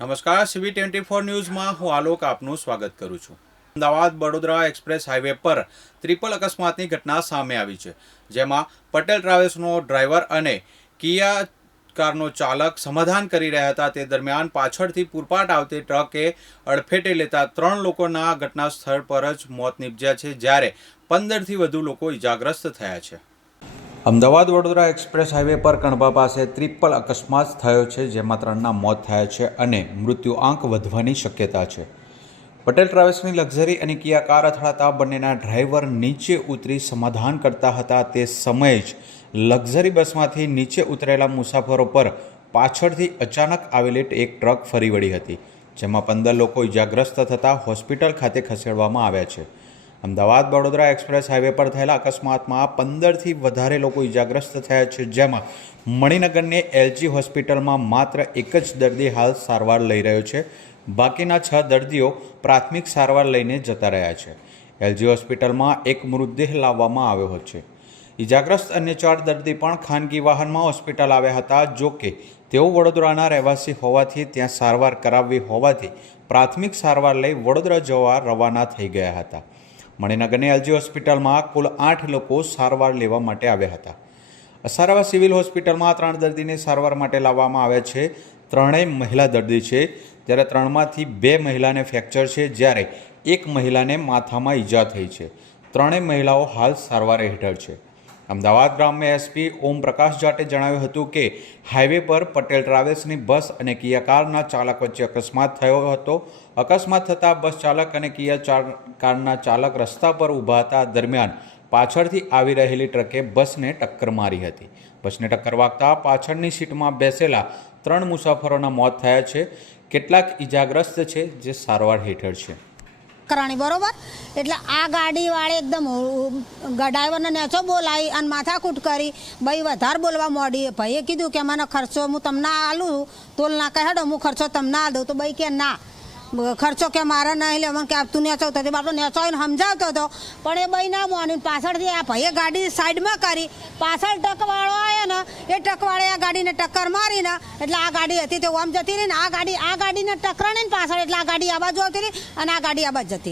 નમસ્કાર સીવી twenty four ન્યૂઝમાં હું આલોક આપનું સ્વાગત કરું છું. અમદાવાદ વડોદરા એક્સપ્રેસ હાઈવે પર ત્રિપલ અકસ્માતની ઘટના સામે આવી છે, જેમાં પટેલ ટ્રાવેલ્સનો ડ્રાઈવર અને કિયા કારનો ચાલક સમાધાન કરી રહ્યા હતા. તે દરમિયાન પાછળથી પૂરપાટ આવતી ટ્રકે અડફેટે લેતા ત્રણ લોકોના ઘટના સ્થળ પર જ મોત નીપજ્યા છે, જ્યારે પંદરથી વધુ લોકો ઇજાગ્રસ્ત થયા છે. અમદાવાદ વડોદરા એક્સપ્રેસ હાઈવે પર કણબા પાસે ત્રિપલ અકસ્માત થયો છે જેમાં ત્રણના મોત થયા છે અને મૃત્યુ આંક વધવાની શક્યતા છે. પટેલ ટ્રાવેલ્સની લક્ઝરી અને કિયા કાર અથડાતા બંનેના ડ્રાઈવર નીચે ઉતરી સમાધાન કરતા હતા. તે સમયે જ લક્ઝરી બસમાંથી નીચે ઉતરેલા મુસાફરો પર પાછળથી અચાનક આવેલી એક ટ્રક ફરી વળી હતી, જેમાં પંદર લોકો ઇજાગ્રસ્ત થતાં હોસ્પિટલ ખાતે ખસેડવામાં આવ્યા છે. અમદાવાદ વડોદરા એક્સપ્રેસ હાઈવે પર થયેલા અકસ્માતમાં પંદરથી વધારે લોકો ઇજાગ્રસ્ત થયા છે. જેમાં મણિનગરની એલજી હોસ્પિટલમાં માત્ર એક જ દર્દી હાલ સારવાર લઈ રહ્યો છે. બાકીના છ દર્દીઓ પ્રાથમિક સારવાર લઈને જતા રહ્યા છે. એલજી હોસ્પિટલમાં એક મૃતદેહ લાવવામાં આવ્યો છે. ઇજાગ્રસ્ત અન્ય ચાર દર્દી પણ ખાનગી વાહનમાં હોસ્પિટલ આવ્યા હતા. જો કે તેઓ વડોદરાના રહેવાસી હોવાથી ત્યાં સારવાર કરાવવી હોવાથી પ્રાથમિક સારવાર લઈ વડોદરા જવા રવાના થઈ ગયા હતા. મણિનગરની એલજી હોસ્પિટલમાં કુલ આઠ લોકો સારવાર લેવા માટે આવ્યા હતા. અસારવા સિવિલ હોસ્પિટલમાં ત્રણ દર્દીને સારવાર માટે લાવવામાં આવ્યા છે. ત્રણેય મહિલા દર્દી છે. જ્યારે ત્રણમાંથી બે મહિલાને ફ્રેક્ચર છે, જ્યારે એક મહિલાને માથામાં ઈજા થઈ છે. ત્રણેય મહિલાઓ હાલ સારવાર હેઠળ છે. અમદાવાદ ગ્રામ્ય એસપી ઓમ પ્રકાશ જાટે જણાવ્યું હતું કે હાઈવે પર પટેલ ટ્રાવેલ્સની બસ અને કિયા કારના ચાલક વચ્ચે અકસ્માત થયો હતો. અકસ્માત થતાં બસ ચાલક અને કિયા કારના ચાલક રસ્તા પર ઊભા હતા. દરમિયાન પાછળથી આવી રહેલી ટ્રકે બસને ટક્કર મારી હતી. બસને ટક્કર વાગતા પાછળની સીટમાં બેસેલા ત્રણ મુસાફરોના મોત થયા છે. કેટલાક ઈજાગ્રસ્ત છે, જે સારવાર હેઠળ છે. કરાણી બરોબર એટલે આ ગાડીવાળે એકદમ ડ્રાઈવરને નેચો બોલાવી અને માથાકૂટ કરી ભાઈ વધારે બોલવા મોડી ભાઈએ કીધું કે મને ખર્ચો હું તમને આલું તોલ ના કહે હેડો હું ખર્ચો તમને આ દઉં તો ભાઈ કે ના ખર્ચો કે મારે નહીં લે, મને કે તું નેચો. હતો બાપડો નેચો આવીને સમજાવતો હતો. પણ એ ભાઈ ના મોની, પાછળથી આ ભાઈએ ગાડી સાઈડમાં કરી. પાછળ ટકવાળો આવ્યો ને, એ ટકવાળે આ ગાડીને ટક્કર મારીને, એટલે આ ગાડી હતી તે ઓમ જતી રહી ને, આ ગાડી આ ગાડીને ટકરાણી ને પાછળ એટલે આ ગાડી આ બાજુ આવતી રહી અને આ ગાડી આ બાજુ જતી